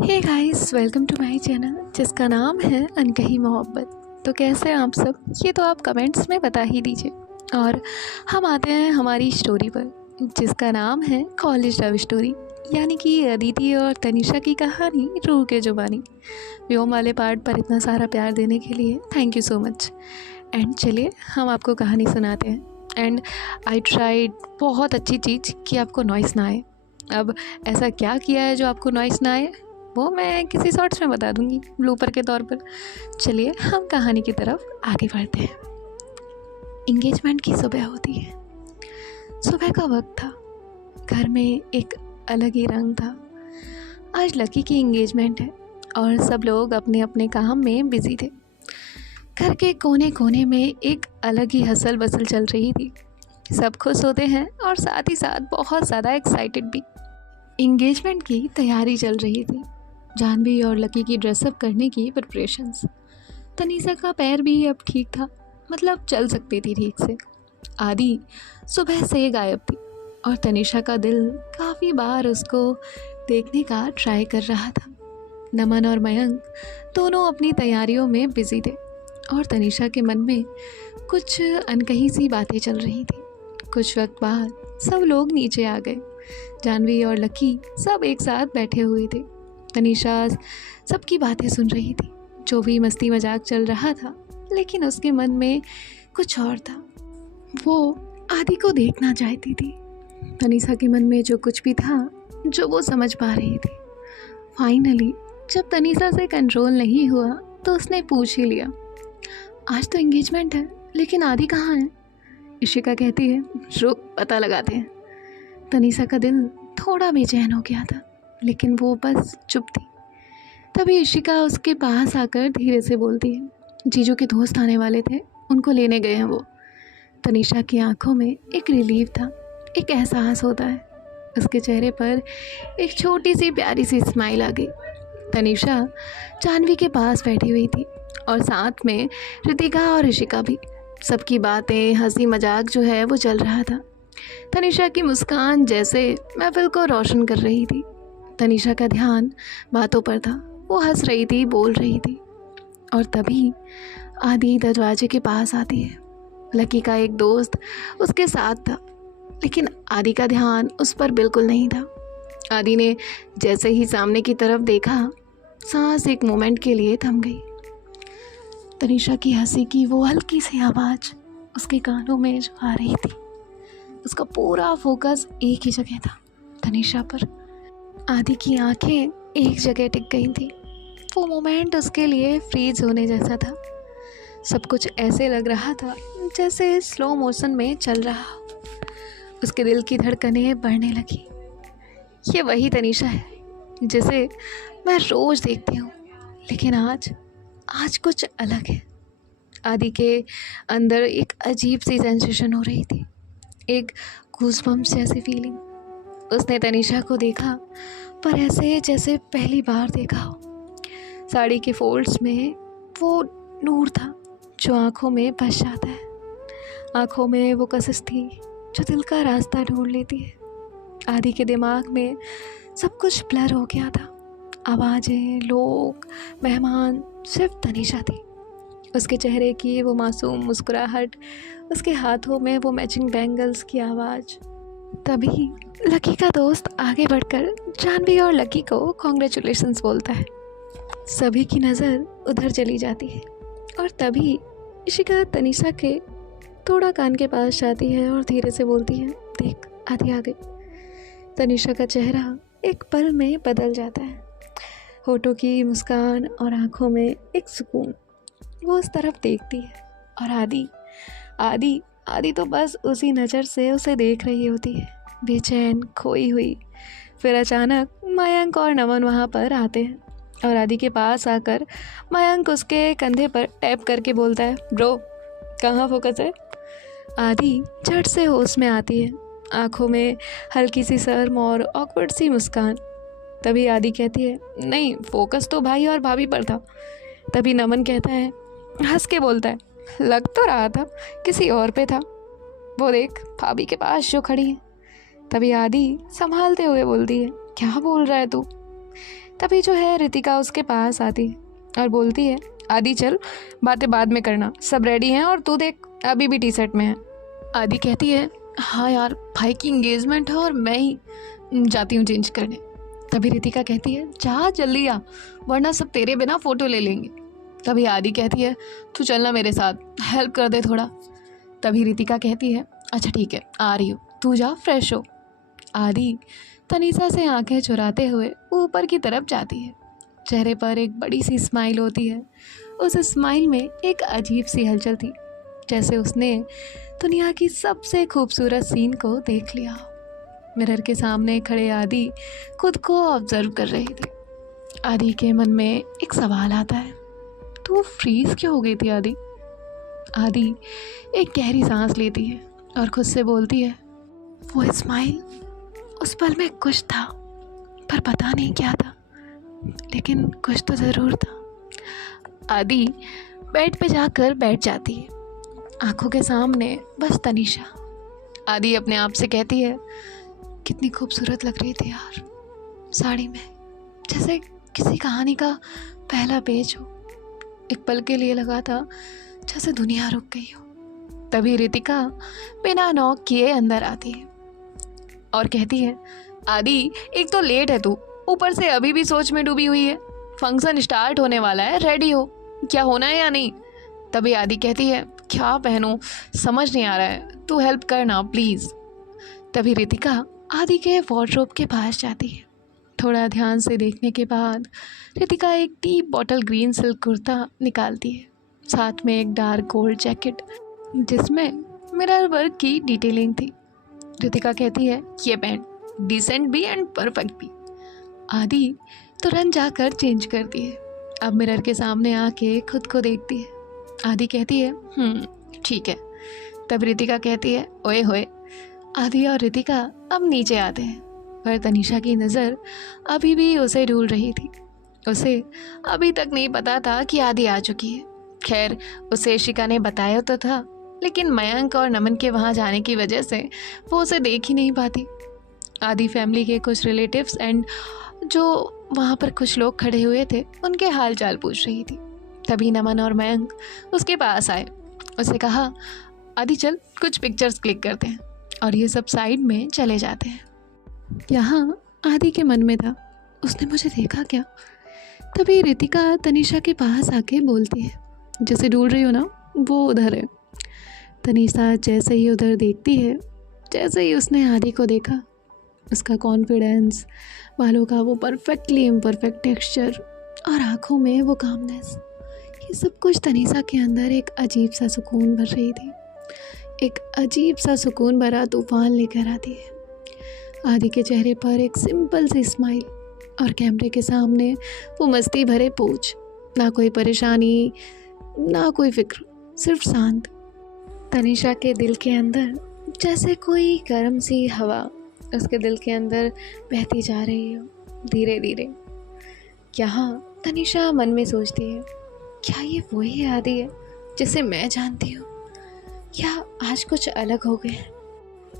Hey guys, welcome to my channel जिसका नाम है अनकही मोहब्बत। तो कैसे हैं आप सब, ये तो आप कमेंट्स में बता ही दीजिए। और हम आते हैं हमारी स्टोरी पर जिसका नाम है कॉलेज लव स्टोरी, यानी कि अदिति और तनिषा की कहानी रूह के जुबानी। व्योम वाले पार्ट पर इतना सारा प्यार देने के लिए thank you so much. And चलिए हम आपको कहानी सुनाते हैं। एंड आई ट्राइड बहुत अच्छी चीज़ कि आपको नॉइस ना आए। अब ऐसा क्या किया है जो आपको नॉइस ना आए, वो मैं किसी शॉर्ट्स में बता दूंगी ब्लूपर के तौर पर। चलिए हम कहानी की तरफ आगे बढ़ते हैं। इंगेजमेंट की सुबह होती है। सुबह का वक्त था। घर में एक अलग ही रंग था। आज लकी की इंगेजमेंट है और सब लोग अपने अपने काम में बिजी थे। घर के कोने कोने में एक अलग ही हसल बसल चल रही थी। सब खुश होते हैं और साथ ही साथ बहुत ज़्यादा एक्साइटेड भी। इंगेजमेंट की तैयारी चल रही थी। जानवी और लकी की ड्रेसअप करने की प्रिपरेशंस। तनीषा का पैर भी अब ठीक था, मतलब चल सकती थी ठीक से। आदि सुबह से गायब थी और तनीषा का दिल काफ़ी बार उसको देखने का ट्राई कर रहा था। नमन और मयंक दोनों अपनी तैयारियों में बिजी थे और तनीषा के मन में कुछ अनकही सी बातें चल रही थी। कुछ वक्त बाद सब लोग नीचे आ गए। जानवी और लकी सब एक साथ बैठे हुए थे। तनीषा सबकी बातें सुन रही थी, जो भी मस्ती मजाक चल रहा था, लेकिन उसके मन में कुछ और था। वो आदि को देखना चाहती थी। तनीषा के मन में जो कुछ भी था, जो वो समझ पा रही थी। फाइनली जब तनीषा से कंट्रोल नहीं हुआ तो उसने पूछ ही लिया, आज तो एंगेजमेंट है, लेकिन आदि कहाँ है? इशिका कहती है, रुक पता लगाते हैं। तनीषा का दिल थोड़ा बेचैन हो गया था, लेकिन वो बस चुप थी। तभी इशिका उसके पास आकर धीरे से बोलती है, जीजू के दोस्त आने वाले थे, उनको लेने गए हैं वो। तनीषा की आंखों में एक रिलीफ था, एक एहसास होता है। उसके चेहरे पर एक छोटी सी प्यारी सी स्माइल आ गई। तनीषा जानवी के पास बैठी हुई थी और साथ में रितिका और इशिका भी। सबकी बातें, हंसी मजाक जो है वो चल रहा था। तनीषा की मुस्कान जैसे महफिल को रोशन कर रही थी। तनीषा का ध्यान बातों पर था। वो हंस रही थी, बोल रही थी। और तभी आदि दरवाजे के पास आती है। लकी का एक दोस्त उसके साथ था, लेकिन आदि का ध्यान उस पर बिल्कुल नहीं था। आदि ने जैसे ही सामने की तरफ देखा, सांस एक मोमेंट के लिए थम गई। तनीषा की हंसी की वो हल्की सी आवाज़ उसके कानों में जो आ रही थी, उसका पूरा फोकस एक ही जगह था, तनीषा पर। आदि की आंखें एक जगह टिक गई थी। वो मोमेंट उसके लिए फ्रीज होने जैसा था। सब कुछ ऐसे लग रहा था जैसे स्लो मोशन में चल रहा हो। उसके दिल की धड़कनें बढ़ने लगी। ये वही तनीषा है जिसे मैं रोज़ देखती हूँ, लेकिन आज कुछ अलग है। आदि के अंदर एक अजीब सी सेंसेशन हो रही थी, एक गूज़बम्प्स जैसी फीलिंग। उसने तनीषा को देखा, पर ऐसे जैसे पहली बार देखा हो। साड़ी के फोल्ड्स में वो नूर था जो आंखों में बस जाता है। आंखों में वो कशिश थी जो दिल का रास्ता ढूंढ लेती है। आदि के दिमाग में सब कुछ ब्लर हो गया था। आवाज़ें, लोग, मेहमान, सिर्फ तनीषा थी। उसके चेहरे की वो मासूम मुस्कुराहट, उसके हाथों में वो मैचिंग बैंगल्स की आवाज़। तभी लकी का दोस्त आगे बढ़कर जानवी और लकी को कॉन्ग्रेचुलेशंस बोलता है। सभी की नज़र उधर चली जाती है और तभी इशिका तनीषा के थोड़ा कान के पास जाती है और धीरे से बोलती है, देख आदि आ गई। तनीषा का चेहरा एक पल में बदल जाता है। होठों की मुस्कान और आंखों में एक सुकून। वो उस तरफ देखती है और आदि तो बस उसी नज़र से उसे देख रही होती है, बेचैन, खोई हुई। फिर अचानक मयंक और नमन वहाँ पर आते हैं और आदि के पास आकर मयंक उसके कंधे पर टैप करके बोलता है, ब्रो कहाँ फोकस है? आदि झट से होश में आती है, आंखों में हल्की सी शर्म और ऑकवर्ड सी मुस्कान। तभी आदि कहती है, नहीं फोकस तो भाई और भाभी पर था। तभी नमन कहता है, हंस के बोलता है, लग तो रहा था किसी और पे था, वो देख भाभी के पास जो खड़ी है। तभी आदि संभालते हुए बोलती है, क्या बोल रहा है तू? तभी जो है रितिका उसके पास आती है और बोलती है, आदि चल, बातें बाद में करना, सब रेडी हैं और तू देख अभी भी टी शर्ट में है। आदि कहती है, हाँ यार, भाई की इंगेजमेंट है और मैं ही जाती हूँ चेंज करने। तभी रितिका कहती है, जा जल्दी आ, वरना सब तेरे बिना फ़ोटो ले लेंगे। तभी आदि कहती है, तू चलना मेरे साथ, हेल्प कर दे थोड़ा। तभी रितिका कहती है, अच्छा ठीक है, आ रही हूँ, तू जा फ्रेश हो। आदि तनीषा से आंखें चुराते हुए ऊपर की तरफ जाती है। चेहरे पर एक बड़ी सी स्माइल होती है। उस स्माइल में एक अजीब सी हलचल थी, जैसे उसने दुनिया की सबसे खूबसूरत सीन को देख लिया। मिरर के सामने खड़े आदि खुद को ऑब्जर्व कर रही थी। आदि के मन में एक सवाल आता है, तू फ्रीज क्यों हो गई थी आदि? आदि एक गहरी सांस लेती है और खुद से बोलती है, वो स्माइल, उस पल में कुछ था, पर पता नहीं क्या था, लेकिन कुछ तो ज़रूर था। आदि बेड पे जाकर बैठ जाती है, आंखों के सामने बस तनीषा। आदि अपने आप से कहती है, कितनी खूबसूरत लग रही थी यार साड़ी में, जैसे किसी कहानी का पहला पेज हो। एक पल के लिए लगा था जैसे दुनिया रुक गई हो। तभी रितिका बिना नॉक किए अंदर आती है और कहती है, आदि एक तो लेट है तू, ऊपर से अभी भी सोच में डूबी हुई है, फंक्शन स्टार्ट होने वाला है, रेडी हो, क्या होना है या नहीं? तभी आदि कहती है, क्या पहनूं समझ नहीं आ रहा है, तू हेल्प करना प्लीज़। तभी रितिका आदि के वार्डरोब के पास जाती है। थोड़ा ध्यान से देखने के बाद रितिका एक deep bottle green silk kurta निकालती है, साथ में एक डार्क गोल्ड जैकेट जिसमें मिरर वर्क की डिटेलिंग थी। रितिका कहती है, ये पहन, डिसेंट भी एंड परफेक्ट भी। आदि तुरंत जाकर चेंज करती है। अब मिरर के सामने आके खुद को देखती है। आदि कहती है, ठीक है। तब रितिका कहती है, ओए होए। आदि और रितिका अब नीचे आते हैं, पर तनीषा की नज़र अभी भी उसे ढूंढ रही थी। उसे अभी तक नहीं पता था कि आदि आ चुकी है। खैर, उसे शिका ने बताया तो था, लेकिन मयंक और नमन के वहाँ जाने की वजह से वो उसे देख ही नहीं पाती। आदि फैमिली के कुछ रिलेटिव्स एंड जो वहाँ पर कुछ लोग खड़े हुए थे उनके हाल चाल पूछ रही थी। तभी नमन और मयंक उसके पास आए। उसे कहा, आदि चल कुछ पिक्चर्स क्लिक करते हैं, और ये सब साइड में चले जाते हैं। यहाँ आदि के मन में था, उसने मुझे देखा क्या? तभी रितिका तनीषा के पास आके बोलती है, जैसे ढूंढ रही हो ना, वो उधर है। तनीषा जैसे ही उधर देखती है, जैसे ही उसने आदि को देखा, उसका कॉन्फिडेंस, बालों का वो परफेक्टली इम्परफेक्ट टेक्सचर और आँखों में वो कामनेस, ये सब कुछ तनीषा के अंदर एक अजीब सा सुकून भर रही थी। एक अजीब सा सुकून भरा तूफान लेकर आती है। आदि के चेहरे पर एक सिंपल सी स्माइल और कैमरे के सामने वो मस्ती भरे पोज, ना कोई परेशानी ना कोई फिक्र, सिर्फ शांत। तनीषा के दिल के अंदर जैसे कोई गर्म सी हवा उसके दिल के अंदर बहती जा रही हो धीरे धीरे। यहाँ तनीषा मन में सोचती है, क्या ये वही आदि है जिसे मैं जानती हूँ, या आज कुछ अलग हो गया?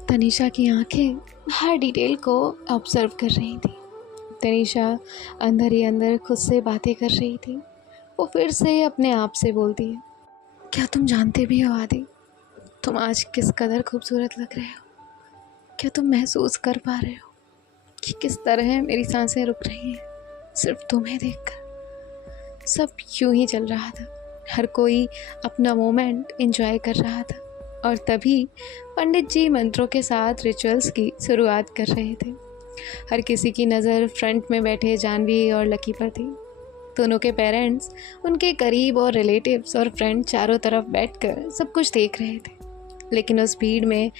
तनीषा की आंखें हर डिटेल को ऑब्जर्व कर रही थी। तनीषा अंदर ही अंदर खुद से बातें कर रही थी। वो फिर से अपने आप से बोलती है, क्या तुम जानते भी हो आदि, तुम आज किस कदर खूबसूरत लग रहे हो? क्या तुम महसूस कर पा रहे हो कि किस तरह मेरी सांसें रुक रही हैं सिर्फ तुम्हें देखकर? सब यूं ही चल रहा था, हर कोई अपना मोमेंट एंजॉय कर रहा था, और तभी पंडित जी मंत्रों के साथ रिचुअल्स की शुरुआत कर रहे थे। हर किसी की नज़र फ्रंट में बैठे जानवी और लकी पर थी। दोनों के पेरेंट्स, उनके करीब और रिलेटिव्स और फ्रेंड चारों तरफ बैठकर सब कुछ देख रहे थे, लेकिन उस भीड़ में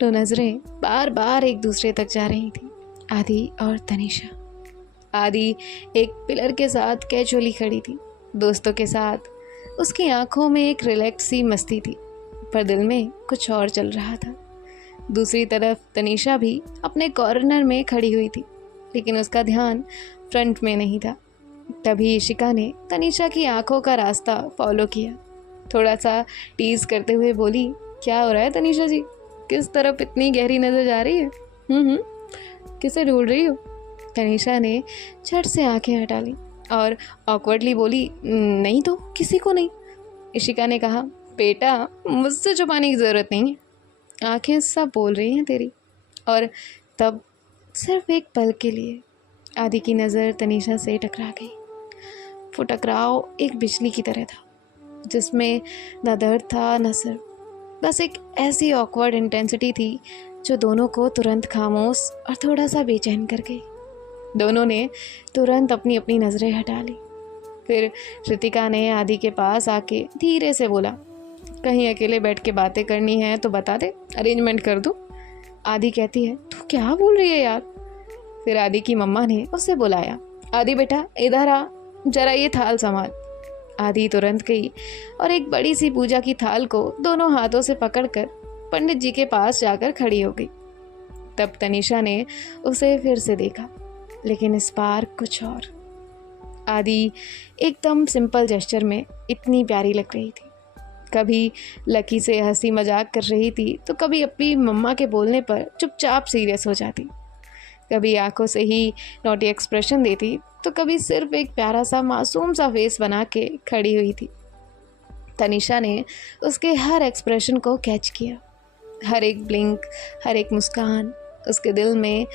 तो नज़रें बार बार एक दूसरे तक जा रही थी, आदि और तनीषा। आदि एक पिलर के साथ कैजुअली खड़ी थी, दोस्तों के साथ। उसकी आंखों में एक रिलैक्स सी मस्ती थी, पर दिल में कुछ और चल रहा था। दूसरी तरफ तनीषा भी अपने कॉर्नर में खड़ी हुई थी, लेकिन उसका ध्यान फ्रंट में नहीं था। तभी इशिका ने तनीषा की आंखों का रास्ता फॉलो किया, थोड़ा सा टीज करते हुए बोली, क्या हो रहा है तनीषा जी, किस तरफ इतनी गहरी नज़र जा रही है? किसे ढूंढ रही हो? तनीषा ने झट से आंखें हटा ली और ऑकवर्डली बोली, नहीं तो किसी को नहीं। इशिका ने कहा, बेटा मुझसे छुपाने की ज़रूरत नहीं है, आंखें सब बोल रही हैं तेरी। और तब सिर्फ एक पल के लिए आदि की नज़र तनीषा से टकरा गई। वो टकराव एक बिजली की तरह था, जिसमें न दर्द था न सिर, बस एक ऐसी ऑकवर्ड इंटेंसिटी थी जो दोनों को तुरंत खामोश और थोड़ा सा बेचैन कर गई। दोनों ने तुरंत अपनी अपनी नज़रें हटा ली। फिर रितिका ने आदि के पास आके धीरे से बोला, कहीं अकेले बैठ के बातें करनी है तो बता दे, अरेंजमेंट कर दूँ। आदि कहती है, तू क्या बोल रही है यार। फिर आदि की मम्मा ने उसे बुलाया, आदि बेटा इधर आ, जरा ये थाल संभाल। आदि तुरंत गई और एक बड़ी सी पूजा की थाल को दोनों हाथों से पकड़कर पंडित जी के पास जाकर खड़ी हो गई। तब तनीषा ने उसे फिर से देखा, लेकिन इस बार कुछ और। आदि एकदम सिंपल जेस्चर में इतनी प्यारी लग रही थी। कभी लकी से हंसी मजाक कर रही थी तो कभी अपनी मम्मा के बोलने पर चुपचाप सीरियस हो जाती, कभी आंखों से ही नॉटी एक्सप्रेशन देती तो कभी सिर्फ एक प्यारा सा मासूम सा फेस बना के खड़ी हुई थी। तनीषा ने उसके हर एक्सप्रेशन को कैच किया, हर एक ब्लिंक, हर एक मुस्कान उसके दिल में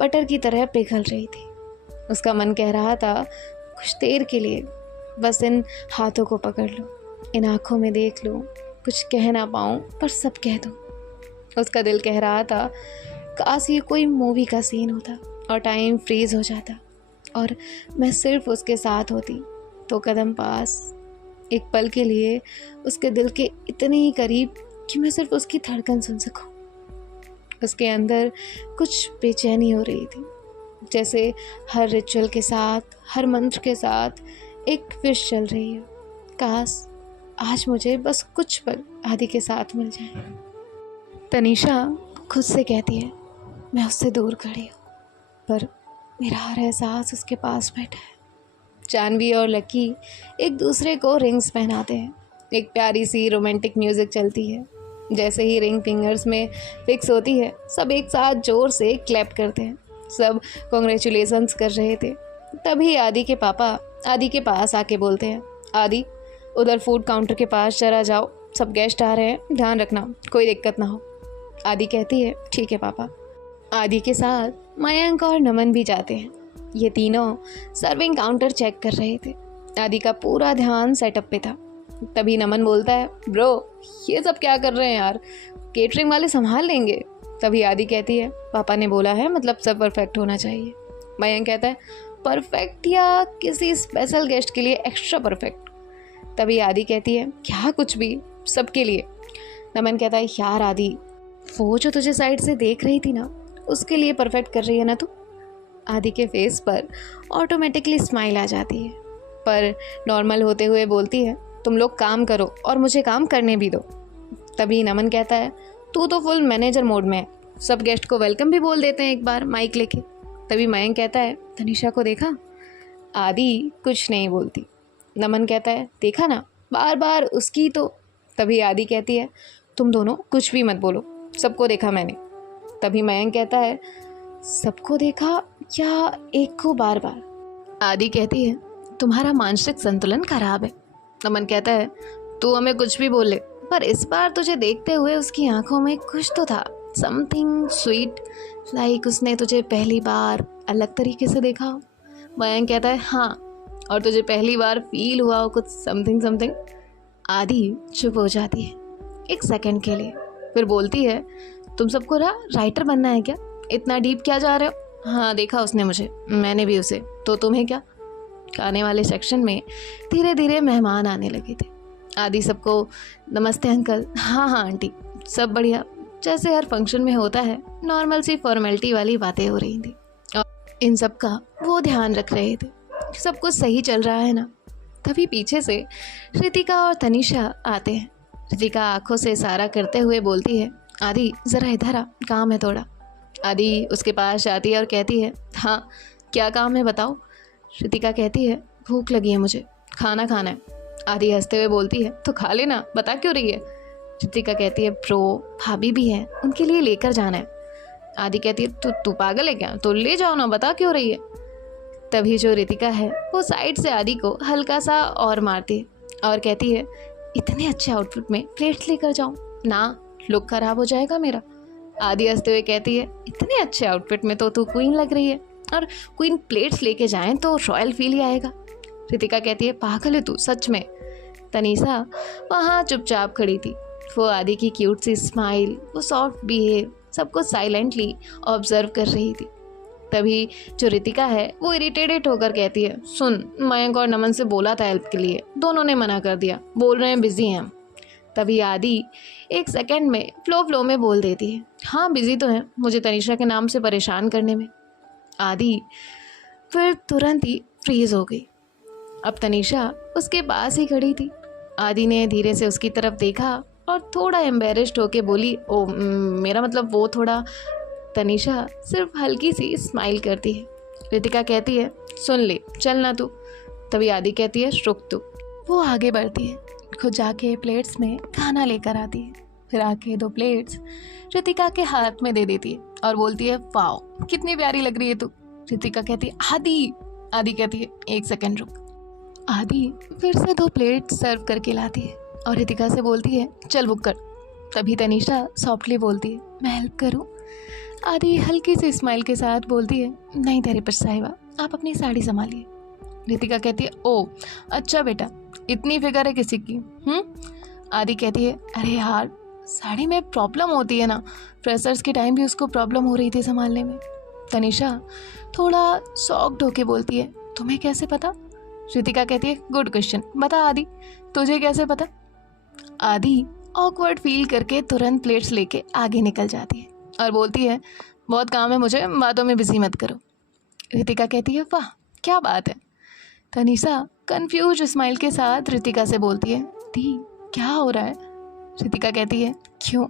बटर की तरह पिघल रही थी। उसका मन कह रहा था, कुछ देर के लिए बस इन हाथों को पकड़ लूँ, इन आँखों में देख लूँ, कुछ कह ना पाऊँ पर सब कह दूँ। उसका दिल कह रहा था, काश ये कोई मूवी का सीन होता और टाइम फ्रीज हो जाता और मैं सिर्फ उसके साथ होती, तो कदम पास, एक पल के लिए उसके दिल के इतने ही करीब कि मैं सिर्फ उसकी धड़कन सुन सकूं। उसके अंदर कुछ बेचैनी हो रही थी, जैसे हर रिचुअल के साथ, हर मंत्र के साथ एक विश चल रही है, काश आज मुझे बस कुछ पल आदि के साथ मिल जाए। तनीषा खुद से कहती है, मैं उससे दूर खड़ी हूँ पर मेरा हर एहसास उसके पास बैठा है। जानवी और लकी एक दूसरे को रिंग्स पहनाते हैं, एक प्यारी सी रोमांटिक म्यूज़िक चलती है। जैसे ही रिंग फिंगर्स में फिक्स होती है, सब एक साथ ज़ोर से क्लैप करते हैं, सब कॉन्ग्रेचुलेशंस कर रहे थे। तभी आदि के पापा आदि के पास आके बोलते हैं, आदि उधर फूड काउंटर के पास जरा जाओ, सब गेस्ट आ रहे हैं, ध्यान रखना कोई दिक्कत ना हो। आदि कहती है, ठीक है पापा। आदि के साथ मयंक और नमन भी जाते हैं। ये तीनों सर्विंग काउंटर चेक कर रहे थे। आदि का पूरा ध्यान सेटअप पे था। तभी नमन बोलता है, ब्रो ये सब क्या कर रहे हैं यार, केटरिंग वाले संभाल लेंगे। तभी आदि कहती है, पापा ने बोला है, मतलब सब परफेक्ट होना चाहिए। मयंक कहता है, परफेक्ट या किसी स्पेशल गेस्ट के लिए एक्स्ट्रा परफेक्ट। तभी आदि कहती है, क्या कुछ भी, सबके लिए। नमन कहता है, यार आदि, वो जो तुझे साइड से देख रही थी ना, उसके लिए परफेक्ट कर रही है ना तू। आदि के फेस पर ऑटोमेटिकली स्माइल आ जाती है, पर नॉर्मल होते हुए बोलती है, तुम लोग काम करो और मुझे काम करने भी दो। तभी नमन कहता है, तू तो फुल मैनेजर मोड में है, सब गेस्ट को वेलकम भी बोल देते हैं एक बार माइक लेके। तभी मयंक कहता है, तनीषा को देखा। आदि कुछ नहीं बोलती। नमन कहता है, देखा ना, बार बार उसकी तो। तभी आदि कहती है, तुम दोनों कुछ भी मत बोलो, सबको देखा मैंने। तभी मयंक कहता है, सबको देखा या एक को बार बार। आदि कहती है, तुम्हारा मानसिक संतुलन खराब है। नमन कहता है, तू हमें कुछ भी बोल ले, पर इस बार तुझे देखते हुए उसकी आंखों में कुछ तो था, समथिंग स्वीट, लाइक उसने तुझे पहली बार अलग तरीके से देखा हो। मयंक कहता है, हाँ, और तुझे पहली बार फील हुआ हो कुछ समथिंग समथिंग। आदि चुप हो जाती है एक सेकंड के लिए, फिर बोलती है, तुम सबको राइटर बनना है क्या, इतना डीप क्या जा रहे हो। हाँ देखा उसने मुझे, मैंने भी उसे, तो तुम्हें क्या। खाने वाले सेक्शन में धीरे धीरे मेहमान आने लगे थे। आदि सबको, नमस्ते अंकल, हाँ हाँ आंटी, सब बढ़िया, जैसे हर फंक्शन में होता है, नॉर्मल सी फॉर्मेलिटी वाली बातें हो रही थी और इन सब का वो ध्यान रख रहे थे, सब कुछ सही चल रहा है ना। तभी पीछे से रितिका और तनीषा आते हैं। रितिका आंखों से इशारा करते हुए बोलती है, आदि ज़रा इधर आ, काम है थोड़ा। आदि उसके पास जाती है और कहती है, हाँ क्या काम है बताओ। रितिका कहती है, भूख लगी है मुझे, खाना खाना है। आदि हंसते हुए बोलती है, तो खा लेना, बता क्यों रही है। रितिका कहती है, ब्रो भाभी भी हैं, उनके लिए लेकर जाना है। आदि कहती है तू पागल है क्या, तो ले जाओ ना, बता क्यों रही है। तभी जो रितिका है वो साइड से आदि को हल्का सा और मारती है और कहती है इतने अच्छे आउटफिट में प्लेट्स लेकर जाऊँ ना, लुक खराब हो जाएगा मेरा। आदि हंसते हुए कहती है इतने अच्छे आउटफिट में तो तू क्वीन लग रही है, और क्वीन प्लेट्स लेके जाएं तो रॉयल फील ही आएगा। रितिका कहती है पागल है तू सच में। तनीषा वहाँ चुपचाप खड़ी थी। वो आदि की क्यूट सी स्माइल, वो सॉफ्ट बिहेव, सबको साइलेंटली ऑब्जर्व कर रही थी। तभी जो रितिका है वो इरिटेटेड होकर कहती है सुन, मयंक और नमन से बोला था हेल्प के लिए, दोनों ने मना कर दिया, बोल रहे हैं बिजी हैं हम। तभी आदि एक सेकंड में फ्लो में बोल देती है हाँ बिजी तो हैं, मुझे तनीषा के नाम से परेशान करने में। आदि फिर तुरंत ही फ्रीज हो गई। अब तनीषा उसके पास ही खड़ी थी। आदि ने धीरे से उसकी तरफ देखा और थोड़ा एम्बेरेस्ड होके बोली ओ मेरा मतलब वो थोड़ा। तनीषा सिर्फ हल्की सी स्माइल करती है। रितिका कहती है सुन ले चलना तू। तभी आदि कहती है रुक तू। वो आगे बढ़ती है, खुद जाके प्लेट्स में खाना लेकर आती है। फिर आके 2 प्लेट्स रितिका के हाथ में दे देती है और बोलती है वाओ कितनी प्यारी लग रही है तू। रितिका कहती है आदि कहती है 1 सेकंड रुक। आदि फिर से 2 प्लेट सर्व करके लाती है और रितिका से बोलती है चल बुक कर। तभी तनीषा सॉफ्टली बोलती है मैं हेल्प करूं। आदि हल्की सी स्माइल के साथ बोलती है नहीं तेरी पर साहिबा, आप अपनी साड़ी संभालिए। रितिका कहती है ओ अच्छा बेटा, इतनी फिक्र है किसी की। आदि कहती है अरे यार साड़ी में प्रॉब्लम होती है ना, फ्रेशर्स के टाइम भी उसको प्रॉब्लम हो रही थी संभालने में। तनीषा थोड़ा शॉक्ड होके बोलती है तुम्हें कैसे पता। रितिका कहती है गुड क्वेश्चन, बता आदि तुझे कैसे पता। आदि ऑकवर्ड फील करके तुरंत प्लेट्स लेके आगे निकल जाती है और बोलती है बहुत काम है मुझे, बातों में बिजी मत करो। रितिका कहती है वाह क्या बात है। तनीषा कंफ्यूज स्माइल के साथ रितिका से बोलती है दी क्या हो रहा है। रितिका कहती है क्यों।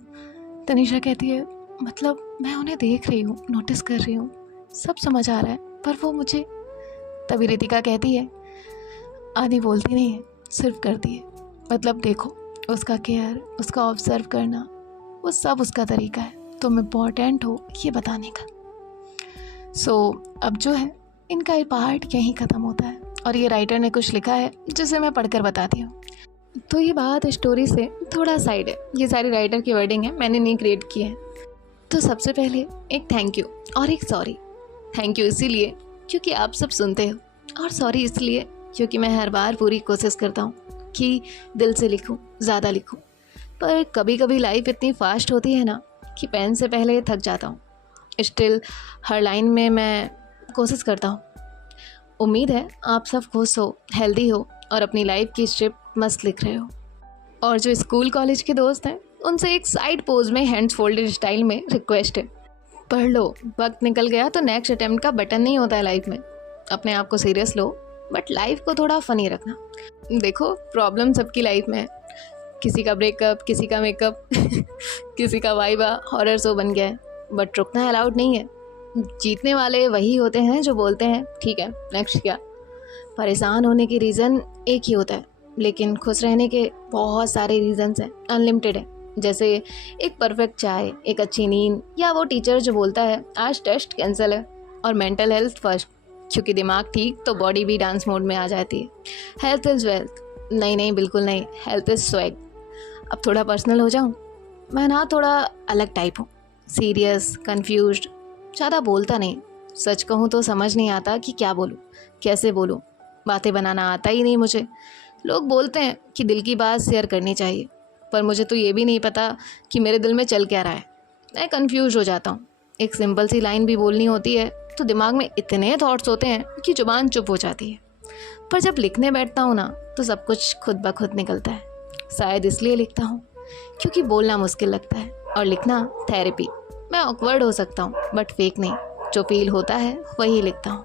तनीषा कहती है मतलब मैं उन्हें देख रही हूँ, नोटिस कर रही हूँ, सब समझ आ रहा है पर वो मुझे। तभी रितिका कहती है आदि बोलती नहीं है सिर्फ करती है, मतलब देखो उसका केयर, उसका ऑब्जर्व करना, वो सब उसका तरीका है, तुम इम्पॉर्टेंट हो ये बताने का। अब जो है इनका ये पार्ट यहीं ख़त्म होता है और ये राइटर ने कुछ लिखा है जिसे मैं पढ़कर बताती हूँ। तो ये बात स्टोरी से थोड़ा साइड है, ये सारी राइटर की वर्डिंग है, मैंने नहीं क्रिएट की है। तो सबसे पहले एक थैंक यू और एक सॉरी। थैंक यू इसीलिए क्योंकि आप सब सुनते हो, और सॉरी इसलिए क्योंकि मैं हर बार पूरी कोशिश करता हूँ कि दिल से लिखूँ, ज़्यादा लिखूँ, पर कभी कभी लाइफ इतनी फास्ट होती है ना कि पेन से पहले थक जाता हूँ। स्टिल हर लाइन में मैं कोशिश करता हूँ। उम्मीद है आप सब खुश हो, हेल्दी हो और अपनी लाइफ की स्ट्रिप मस्त लिख रहे हो। और जो स्कूल कॉलेज के दोस्त हैं उनसे एक साइड पोज में हैंड्स फोल्डेड स्टाइल में रिक्वेस्ट है पढ़ लो, वक्त निकल गया तो नेक्स्ट अटेम्प्ट का बटन नहीं होता है लाइफ में। अपने आप को सीरियस लो बट लाइफ को थोड़ा फनी रखना। देखो प्रॉब्लम सबकी लाइफ में है, किसी का ब्रेकअप, किसी का मेकअप किसी का वाइवा हॉरर शो बन गया है, बट रुकना अलाउड नहीं है। जीतने वाले वही होते हैं जो बोलते हैं ठीक है नेक्स्ट क्या। परेशान होने की रीज़न एक ही होता है, लेकिन खुश रहने के बहुत सारे रीजंस हैं, अनलिमिटेड है। जैसे एक परफेक्ट चाय, एक अच्छी नींद, या वो टीचर जो बोलता है आज टेस्ट कैंसिल है। और मेंटल हेल्थ फर्स्ट, क्योंकि दिमाग ठीक तो बॉडी भी डांस मोड में आ जाती है। हेल्थ इज़ वेल्थ, नहीं बिल्कुल नहीं, हेल्थ इज़ स्वैग। अब थोड़ा पर्सनल हो जाऊँ, मैं ना थोड़ा अलग टाइप हूँ, सीरियस, कन्फ्यूज्ड, ज़्यादा बोलता नहीं। सच कहूँ तो समझ नहीं आता कि क्या बोलूँ, कैसे बोलूँ, बातें बनाना आता ही नहीं मुझे। लोग बोलते हैं कि दिल की बात शेयर करनी चाहिए, पर मुझे तो ये भी नहीं पता कि मेरे दिल में चल क्या रहा है। मैं कंफ्यूज हो जाता हूँ। एक सिंपल सी लाइन भी बोलनी होती है तो दिमाग में इतने थॉट्स होते हैं कि जुबान चुप हो जाती है। पर जब लिखने बैठता हूँ ना तो सब कुछ खुद ब खुद निकलता है। शायद इसलिए लिखता हूँ क्योंकि बोलना मुश्किल लगता है और लिखना थेरेपी। मैं ऑकवर्ड हो सकता हूँ बट फेक नहीं, जो फील होता है वही लिखता हूँ।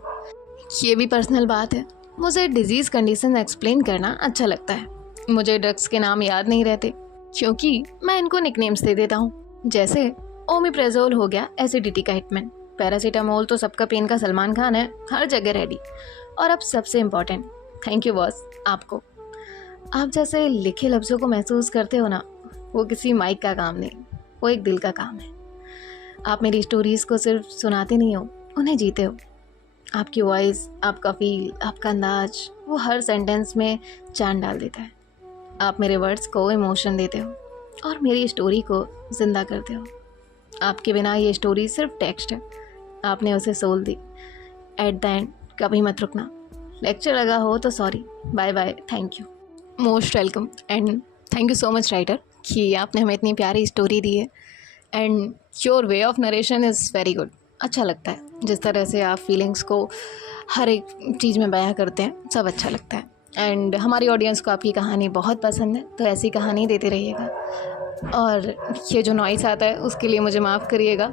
ये भी पर्सनल बात है, मुझे डिजीज़ कंडीशन एक्सप्लेन करना अच्छा लगता है। मुझे ड्रग्स के नाम याद नहीं रहते क्योंकि मैं इनको निकनेम्स दे देता हूँ। जैसे ओमिप्रेजोल हो गया एसिडिटी का हिटमैन, पैरासीटामोल तो सबका पेन का सलमान खान है, हर जगह रेडी। और अब सबसे इम्पॉर्टेंट, थैंक यू बॉस आपको। आप जैसे लिखे लफ्ज़ों को महसूस करते हो ना, वो किसी माइक का काम नहीं, वो एक दिल का काम है। आप मेरी स्टोरीज़ को सिर्फ सुनाते नहीं हो, उन्हें जीते हो। आपकी वॉइस, आपका फील, आपका अंदाज, वो हर सेंटेंस में जान डाल देता है। आप मेरे वर्ड्स को इमोशन देते हो और मेरी स्टोरी को ज़िंदा करते हो। आपके बिना ये स्टोरी सिर्फ टेक्स्ट है, आपने उसे सोल दी। एट द एंड कभी मत रुकना। लेक्चर लगा हो तो sorry, bye bye, thank you, most welcome and thank you so much writer कि आपने हमें इतनी प्यारी स्टोरी दी है। And your way of narration is very good. अच्छा लगता है जिस तरह से आप फीलिंग्स को हर एक चीज़ में बयां करते हैं, सब अच्छा लगता है। एंड हमारी ऑडियंस को आपकी कहानी बहुत पसंद है, तो ऐसी कहानी देते रहिएगा। और ये जो नॉइस आता है उसके लिए मुझे माफ़ करिएगा।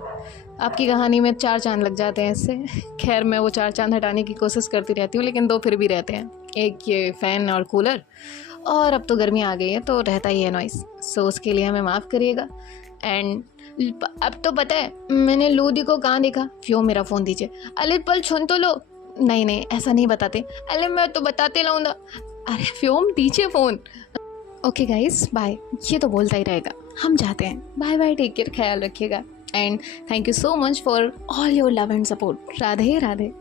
आपकी कहानी में 4 चांद लग जाते हैं इससे। खैर मैं वो 4 चांद हटाने की कोशिश करती रहती हूँ, लेकिन 2 फिर भी रहते हैं। एक ये फ़ैन और कूलर, और अब तो गर्मी आ गई है तो रहता ही है नॉइस। सो उसके लिए हमें माफ़ करिएगा। एंड अब तो पता है मैंने लूदी को कहाँ देखा। फ्योम मेरा फ़ोन दीजिए। अरे पल सुन तो लो। नहीं ऐसा नहीं बताते। अरे मैं तो बताते लाऊंगा। अरे फ्योम दीजिए फ़ोन। Okay guys bye. ये तो बोलता ही रहेगा, हम जाते हैं। बाय बाय, टेक केयर, ख्याल रखिएगा and thank you so much for all your love and support. Radhe Radhe.